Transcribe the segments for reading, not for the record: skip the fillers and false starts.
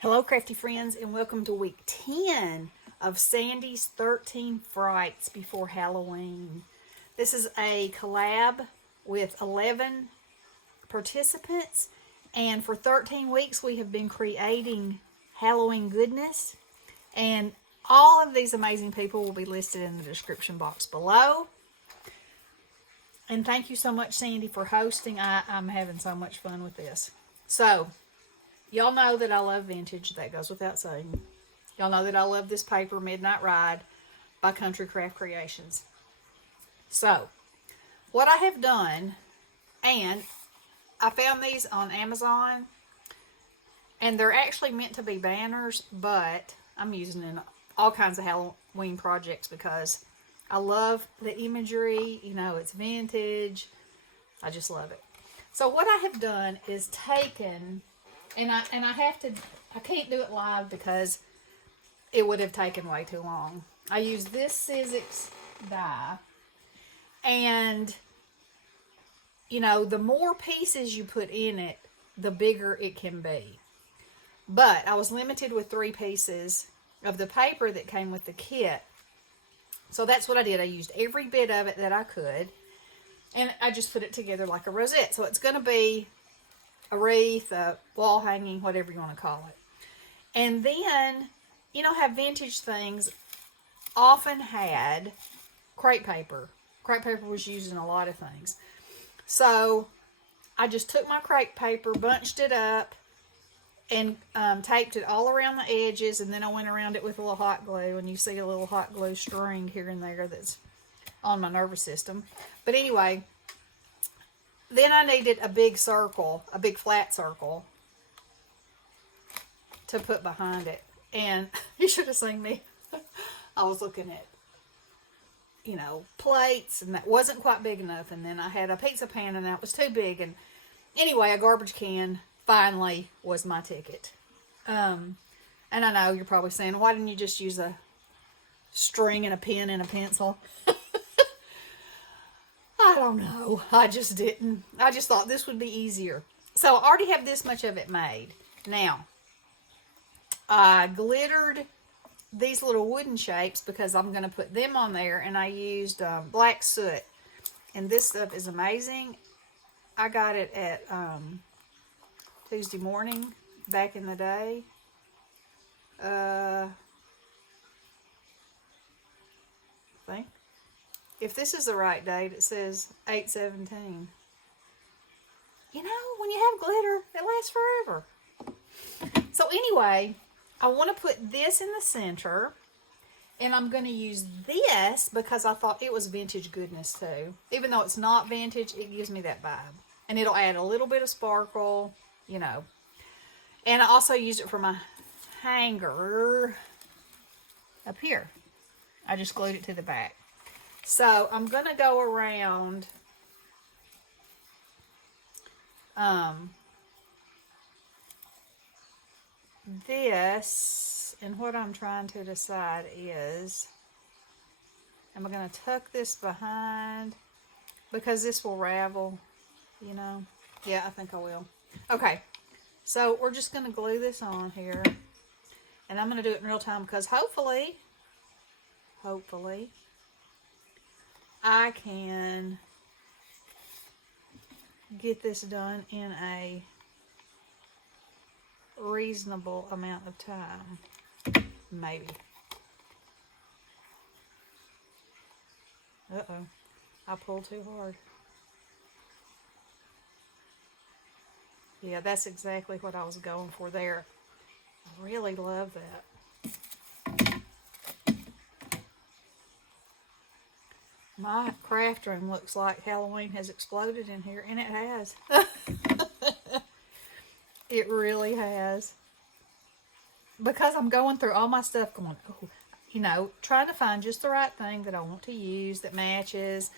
Hello, crafty friends, and welcome to week 10 of Sandy's 13 Frights Before Halloween. This is a collab with 11 participants, and for 13 weeks we have been creating Halloween goodness, and all of these amazing people will be listed in the description box below. And thank you so much, Sandy, for hosting. I'm having so much fun with this. So, y'all know that I love vintage. That goes without saying. Y'all know that I love this paper, Midnight Ride, by Country Craft Creations. So, what I have done, and I found these on Amazon, and they're actually meant to be banners, but I'm using them in all kinds of Halloween projects because I love the imagery. You know, it's vintage. I just love it. So, what I have done is taken... And I can't do it live because it would have taken way too long. I use this Sizzix die. And, you know, the more pieces you put in it, the bigger it can be. But I was limited with 3 pieces of the paper that came with the kit. So that's what I did. I used every bit of it that I could. And I just put it together like a rosette. So it's going to be a wreath, a wall hanging, whatever you want to call it. And then, you know how vintage things often had crepe paper. Crepe paper was used in a lot of things. So I just took my crepe paper, bunched it up, and taped it all around the edges, and then I went around it with a little hot glue, and you see a little hot glue string here and there that's on my nervous system. But anyway, then I needed a big circle, a big flat circle to put behind it. And you should have seen me. I was looking at, you know, plates, and that wasn't quite big enough. And then I had a pizza pan, and that was too big. And anyway, a garbage can finally was my ticket. And I know you're probably saying, why didn't you just use a string and a pen and a pencil? I don't know. I just didn't. I just thought this would be easier. So I already have this much of it made. Now, I glittered these little wooden shapes because I'm going to put them on there. And I used black soot. And this stuff is amazing. I got it at Tuesday morning back in the day. I think. If this is the right date, it says 8/17. You know, when you have glitter, it lasts forever. So anyway, I want to put this in the center. And I'm going to use this because I thought it was vintage goodness too. Even though it's not vintage, it gives me that vibe. And it'll add a little bit of sparkle, you know. And I also used it for my hanger up here. I just glued it to the back. So I'm going to go around this, and what I'm trying to decide is, am I going to tuck this behind because this will ravel, you know? Yeah, I think I will. Okay, so we're just going to glue this on here, and I'm going to do it in real time because hopefully, I can get this done in a reasonable amount of time. Maybe. Uh-oh. I pulled too hard. Yeah, that's exactly what I was going for there. I really love that. My craft room looks like Halloween has exploded in here, and it has. It really has. Because I'm going through all my stuff going, oh, you know, trying to find just the right thing that I want to use that matches.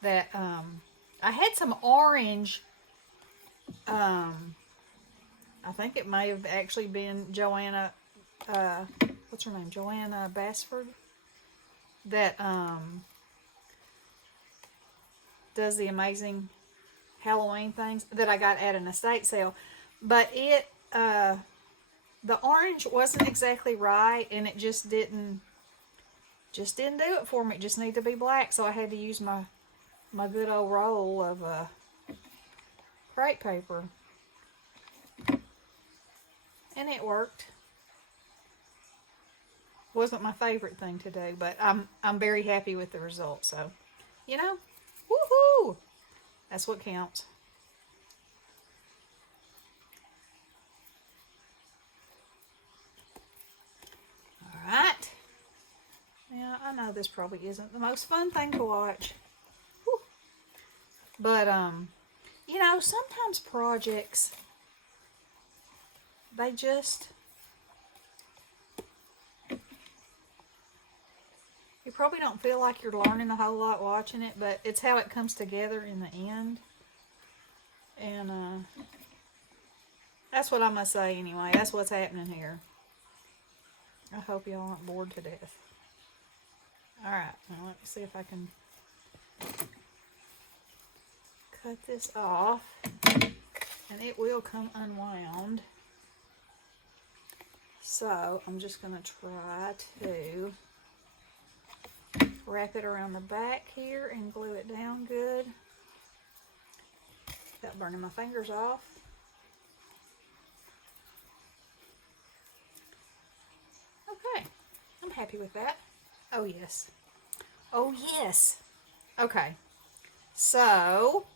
That, I had some orange, I think it may have actually been Joanna, what's her name? Joanna Bassford. That, does the amazing Halloween things that I got at an estate sale. But it the orange wasn't exactly right, and it just didn't do it for me. It just needed to be black, so I had to use my good old roll of crepe paper, and it worked. Wasn't my favorite thing to do, but I'm very happy with the result. So, you know, woohoo! That's what counts. All right. Now, I know this probably isn't the most fun thing to watch. Whew. But, you know, sometimes projects, they just, you probably don't feel like you're learning a whole lot watching it, but it's how it comes together in the end. And, that's what I'm going to say anyway. That's what's happening here. I hope y'all aren't bored to death. Alright, now let me see if I can cut this off. And it will come unwound. So, I'm just going to try to wrap it around the back here and glue it down good without burning my fingers off. Okay, I'm happy with that. Oh, yes. Oh, yes. Okay. So,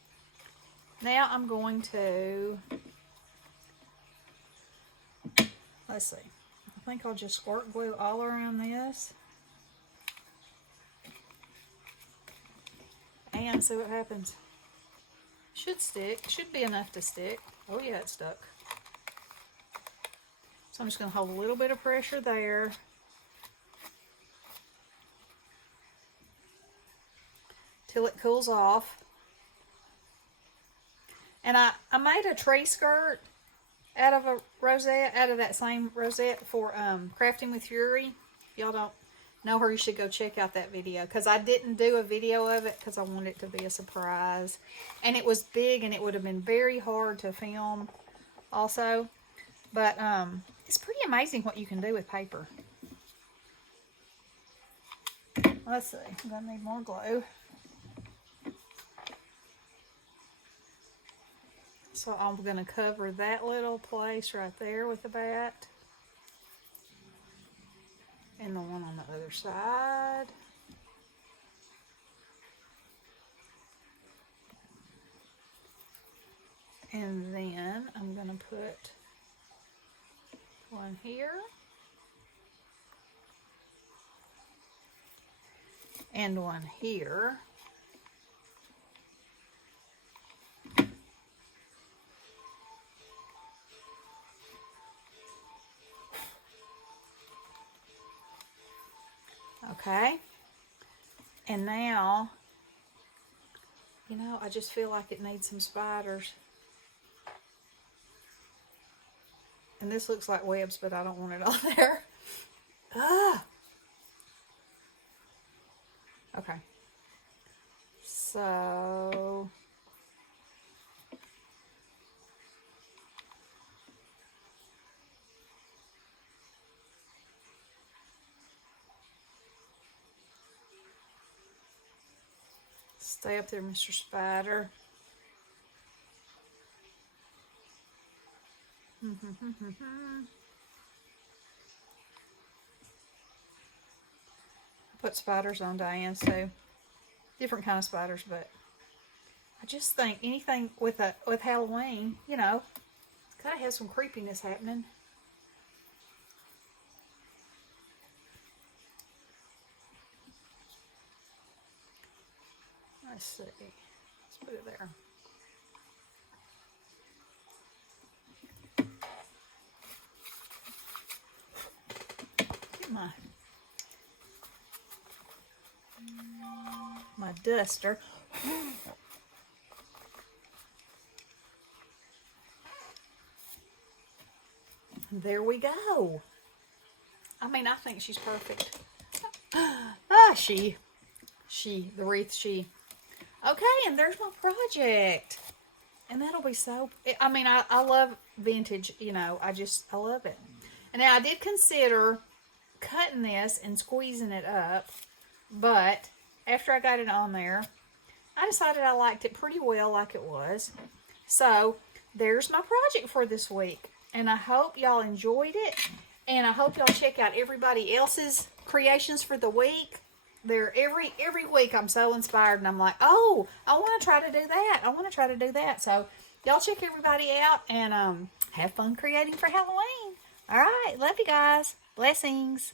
now I'm going to, let's see. I think I'll just squirt glue all around this. And see what happens. Should stick. Should be enough to stick. Oh, yeah, it stuck. So I'm just going to hold a little bit of pressure there. Till it cools off. And I made a tree skirt out of a rosette, out of that same rosette for Crafting with Fury. If y'all don't know her, you should go check out that video, because I didn't do a video of it because I wanted it to be a surprise. And it was big, and it would have been very hard to film also. But it's pretty amazing what you can do with paper. Let's see, I'm going to need more glue. So I'm going to cover that little place right there with the bat. And the one on the other side. And then I'm going to put one here. And one here. Okay, and now, you know, I just feel like it needs some spiders. And this looks like webs, but I don't want it on there. Ah! Okay. So, stay up there, Mr. Spider. Put spiders on Diane's too. Different kind of spiders, but I just think anything with Halloween, you know, it's gotta have some creepiness happening. Let's see. Let's put it there. Get my duster. There we go. I mean, I think she's perfect. The wreath, she. Okay, and there's my project. And that'll be so, I mean, I love vintage, you know, I love it. And now I did consider cutting this and squeezing it up, but after I got it on there, I decided I liked it pretty well like it was. So there's my project for this week. And I hope y'all enjoyed it. And I hope y'all check out everybody else's creations for the week. They're every week I'm so inspired and I'm like, oh, I want to try to do that. I want to try to do that. So y'all check everybody out and have fun creating for Halloween. All right. Love you guys. Blessings.